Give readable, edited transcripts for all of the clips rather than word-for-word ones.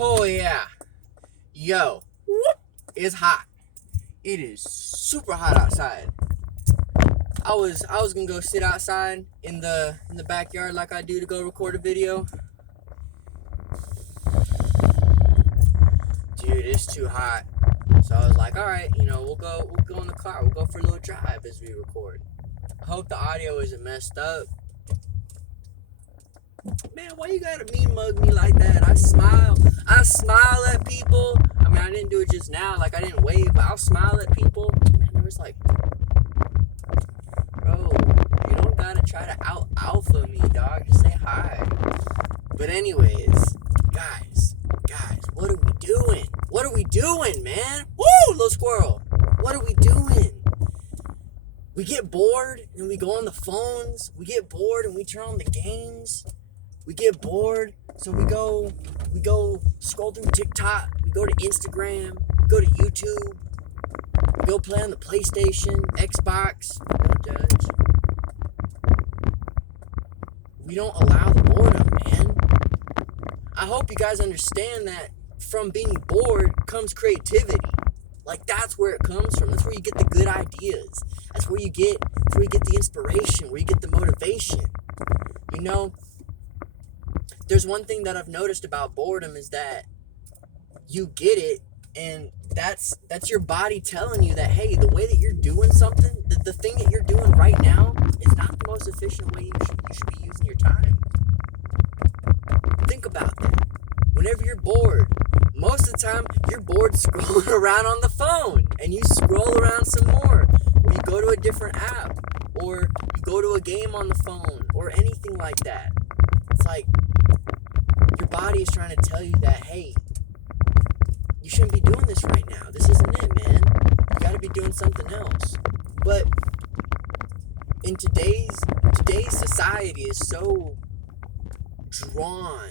Oh yeah. Yo. It's hot. It is super hot outside. I was gonna go sit outside in the backyard like I do to go record a video. Dude, it's too hot. So I was like, alright, we'll go in the car, we'll go for a little drive as we record. I hope the audio isn't messed up. Man, why you gotta mean mug me like that? I smile at people. I mean, I didn't do it just now, like I didn't wave, but I'll smile at people. Man, there was like, bro, you don't gotta try to out-alpha me, dog. Just say hi. But anyways, guys, what are we doing? What are we doing, man? Woo, little squirrel. What are we doing? We get bored and we go on the phones. We get bored and we turn on the games. We get bored, so we go scroll through TikTok. We go to Instagram. We go to YouTube. We go play on the PlayStation, Xbox. Don't judge. We don't allow the boredom, man. I hope you guys understand that from being bored comes creativity. Like, that's where it comes from. That's where you get the good ideas. That's where you get the inspiration, where you get the motivation. There's one thing that I've noticed about boredom is that you get it, and that's your body telling you that, hey, the way that you're doing something, the thing that you're doing right now is not the most efficient way you should be using your time. Think about that. Whenever you're bored, most of the time you're bored scrolling around on the phone, and you scroll around some more, or you go to a different app, or you go to a game on the phone, or anything like that. It's like your body is trying to tell you that, hey, you shouldn't be doing this right now. This isn't it, man. You gotta be doing something else. But in today's society is so drawn,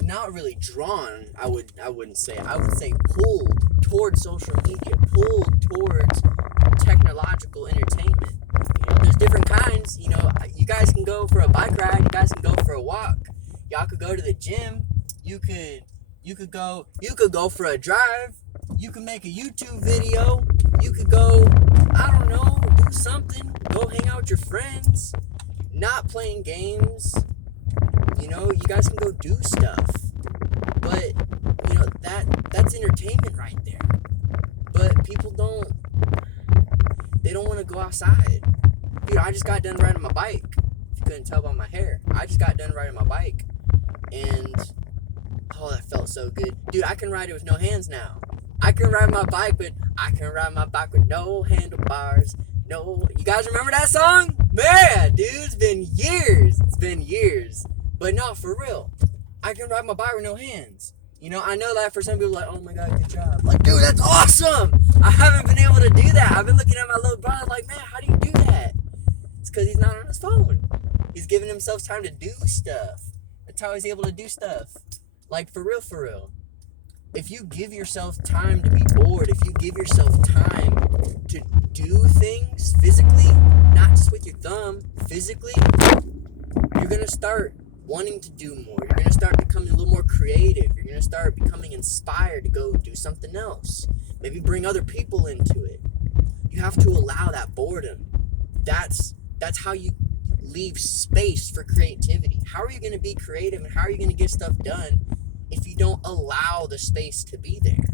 not really drawn, I wouldn't say. I would say pulled towards social media, pulled towards technological entertainment. There's different kinds. You guys can go for a bike ride. You guys can go for a walk. Y'all could go to the gym. You could go for a drive. You could make a YouTube video. You could go, I don't know, do something. Go hang out with your friends. Not playing games. You guys can go do stuff. But, that's entertainment right there. But people don't want to go outside. Dude, I just got done riding my bike. If you couldn't tell by my hair. I just got done riding my bike. And, oh, that felt so good. Dude, I can ride it with no hands now. I can ride my bike with no handlebars. No, you guys remember that song? Man, dude, it's been years. But no, for real. I can ride my bike with no hands. I know that for some people, like, oh my God, good job. Like, dude, that's awesome. I haven't been able to do that. I've been looking at my little brother like, man, how do you do that? It's because he's not on his phone. He's giving himself time to do stuff. That's how he's able to do stuff. Like, for real. If you give yourself time to be bored, if you give yourself time to do things physically, not just with your thumb, physically, you're going to start wanting to do more. You're going to start becoming a little more creative. You're going to start becoming inspired to go do something else. Maybe bring other people into it. You have to allow that boredom. That's how you leave space for creativity. How are you going to be creative and how are you going to get stuff done if you don't allow the space to be there?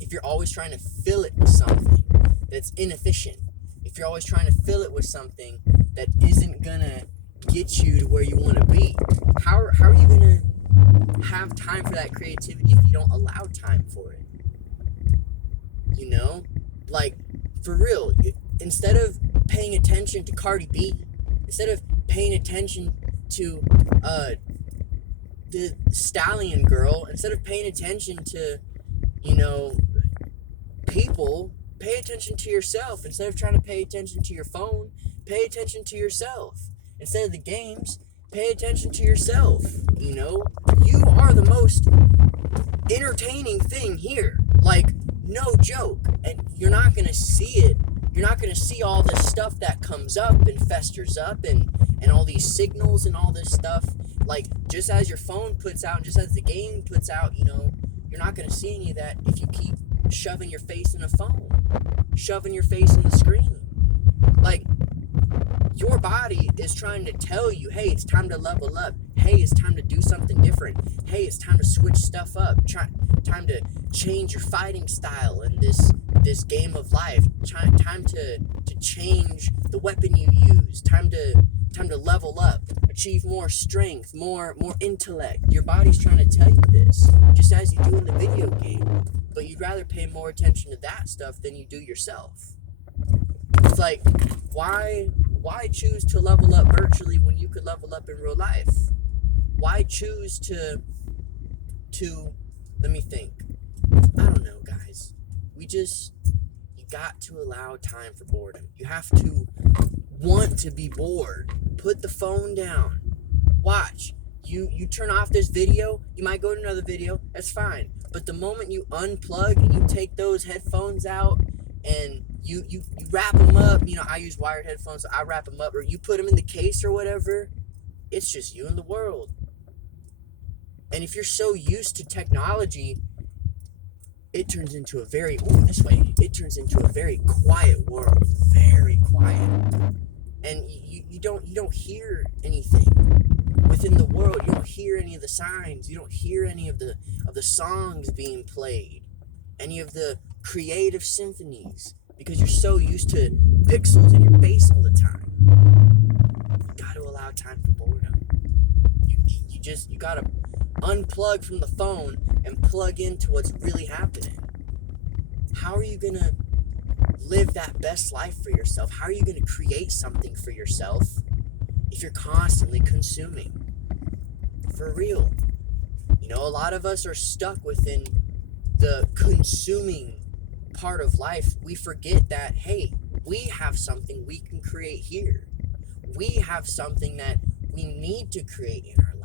If you're always trying to fill it with something that's inefficient, if you're always trying to fill it with something that isn't going to get you to where you want to be, how are you going to have time for that creativity if you don't allow time for it? Like, for real, instead of paying attention to Cardi B, instead of paying attention to the Stallion girl, instead of paying attention to, people, pay attention to yourself. Instead of trying to pay attention to your phone, pay attention to yourself. Instead of the games, pay attention to yourself. You are the most entertaining thing here. Like, no joke. And you're not going to see it. You're not going to see all this stuff that comes up and festers up and all these signals and all this stuff Like, just as your phone puts out, just as the game puts out, you know, you're not going to see any of that if you keep shoving your face in a phone, shoving your face in the screen. Like, your body is trying to tell you, hey, it's time to level up. Hey, it's time to do something different. Hey, it's time to switch stuff up. Time to change your fighting style in this game of life. Time to change the weapon you use. Time to level up, achieve more strength, more intellect. Your body's trying to tell you this, just as you do in the video game. But you'd rather pay more attention to that stuff than you do yourself. It's like, why choose to level up virtually when you could level up in real life? Why choose to let me think. I don't know, guys. You got to allow time for boredom. You have to want to be bored. Put the phone down. Watch. You turn off this video, you might go to another video, that's fine. But the moment you unplug and you take those headphones out and you wrap them up, you know, I use wired headphones, so I wrap them up, or you put them in the case or whatever, it's just you and the world. And if you're so used to technology, it turns into a very quiet world, very quiet. And you don't hear anything within the world. You don't hear any of the signs. You don't hear any of the songs being played, any of the creative symphonies, because you're so used to pixels in your face all the time. You got to allow time for boredom. You got to unplug from the phone and plug into what's really happening. How are you going to live that best life for yourself? How are you going to create something for yourself if you're constantly consuming? For real. You know, a lot of us are stuck within the consuming part of life. We forget that, hey, we have something we can create here. We have something that we need to create in our life.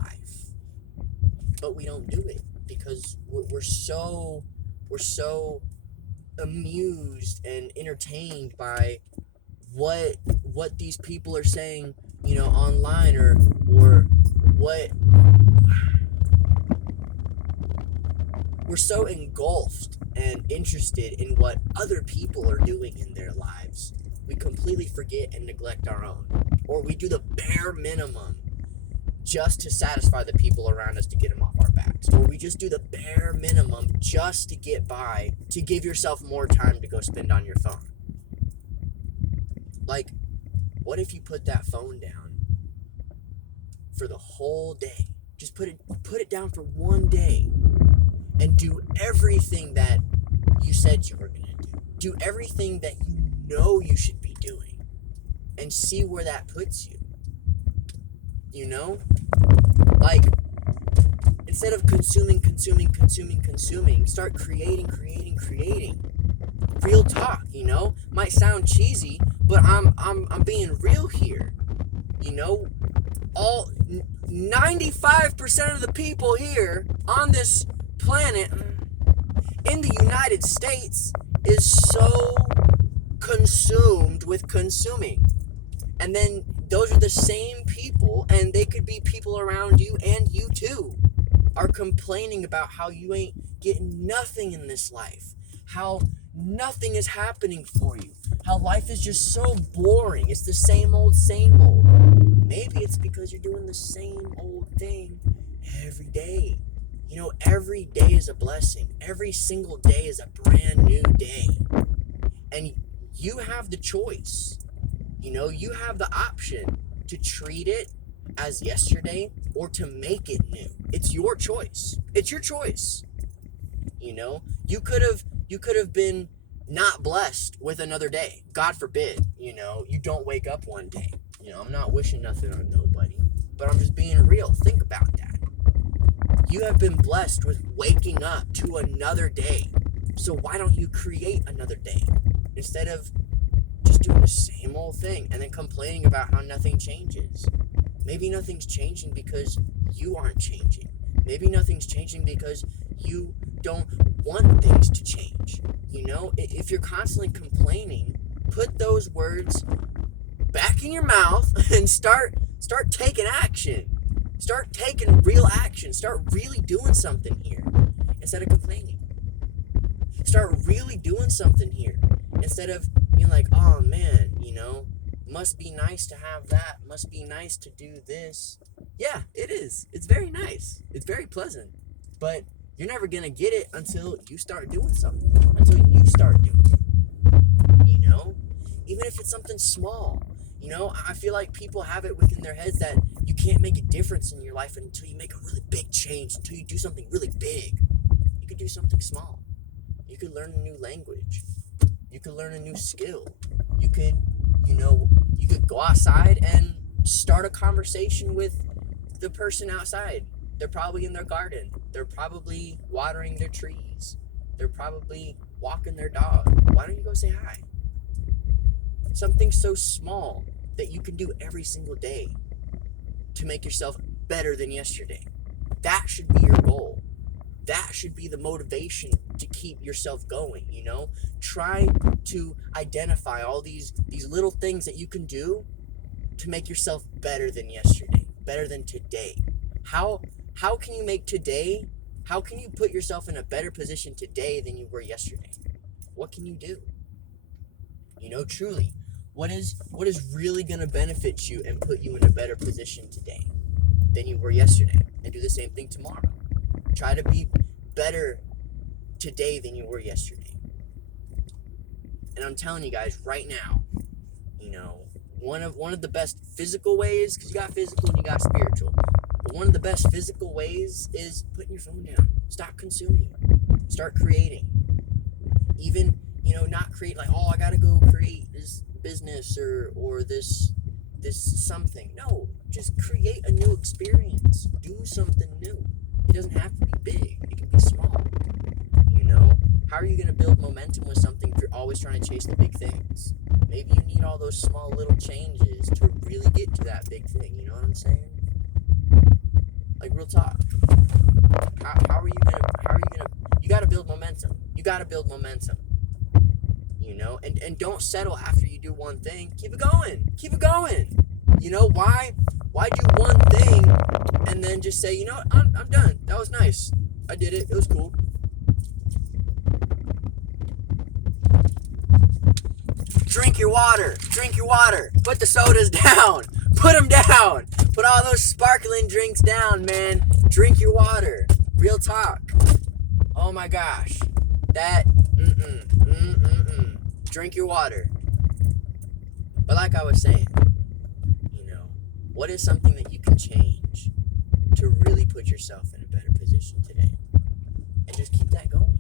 But we don't do it because we're so amused and entertained by what these people are saying, you know, online, or what we're so engulfed and interested in what other people are doing in their lives. We completely forget and neglect our own, or we do the bare minimum just to satisfy the people around us to get them off our backs, or we just do the bare minimum just to get by, to give yourself more time to go spend on your phone. Like, what if you put that phone down for the whole day? Just put it down for one day and do everything that you said you were going to do. Do everything that you know you should be doing and see where that puts you. You know? Like, instead of consuming, start creating. Real talk, you know? Might sound cheesy, but I'm being real here. You know? All 95% of the people here on this planet in the United States is so consumed with consuming. And then those are the same people, and they could be people around you, and you too are complaining about how you ain't getting nothing in this life, how nothing is happening for you, how life is just so boring. It's the same old. Maybe it's because you're doing the same old thing every day. You know, every day is a blessing. Every single day is a brand new day. And you have the choice. You know, you have the option to treat it as yesterday or to make it new. It's your choice. It's your choice. You know, you could have been not blessed with another day. God forbid, you know, you don't wake up one day. You know, I'm not wishing nothing on nobody, but I'm just being real. Think about that. You have been blessed with waking up to another day. So why don't you create another day instead of just doing the same old thing and then complaining about how nothing changes? Maybe nothing's changing because you aren't changing. Maybe nothing's changing because you don't want things to change. You know, if you're constantly complaining, put those words back in your mouth and start taking action. Start taking real action. Start really doing something here instead of complaining. Start really doing something here instead of being like, oh man, must be nice to have that. Must be nice to do this. Yeah, it is. It's very nice. It's very pleasant. But you're never going to get it until you start doing something. Until you start doing it. Even if it's something small. I feel like people have it within their heads that you can't make a difference in your life until you make a really big change, until you do something really big. You could do something small. You could learn a new language. You could learn a new skill. You could, you could go outside and start a conversation with the person outside. They're probably in their garden. They're probably watering their trees. They're probably walking their dog. Why don't you go say hi? Something so small that you can do every single day to make yourself better than yesterday. That should be your goal. That should be the motivation to keep yourself going, Try to identify all these little things that you can do to make yourself better than yesterday, better than today. How can you make today, how can you put yourself in a better position today than you were yesterday? What can you do? Truly, what is really going to benefit you and put you in a better position today than you were yesterday? And do the same thing tomorrow. Try to be better today than you were yesterday. And I'm telling you guys right now, one of the best physical ways, because you got physical and you got spiritual, but one of the best physical ways is putting your phone down. Stop consuming. Start creating. Even, not create like, oh, I gotta go create this business or this something. No, just create a new experience. Do something new. It doesn't have to be big. It can be small. How are you going to build momentum with something if you're always trying to chase the big things? Maybe you need all those small little changes to really get to that big thing. You know what I'm saying? Like, real talk. How are you gonna you got to build momentum. You got to build momentum. And don't settle after you do one thing. Keep it going. Keep it going. Why do one thing and then just say, what, I'm done. That was nice. I did it. It was cool. Drink your water. Drink your water. Put the sodas down. Put them down. Put all those sparkling drinks down, man. Drink your water. Real talk. Oh my gosh. That, Drink your water. But like I was saying, what is something that you can change to really put yourself in a better position today? And just keep that going.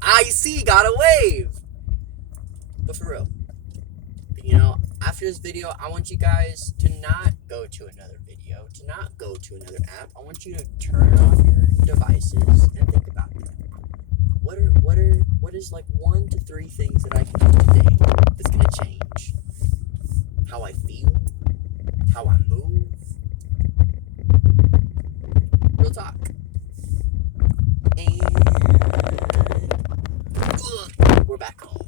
I see, got a wave. But for real, after this video, I want you guys to not go to another video, to not go to another app. I want you to turn off your devices and think about that. What is like 1 to 3 things that I can do today that's gonna change how I feel, how I move? Real talk. And we're back home.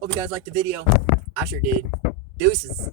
Hope you guys liked the video. I sure did. Deuces.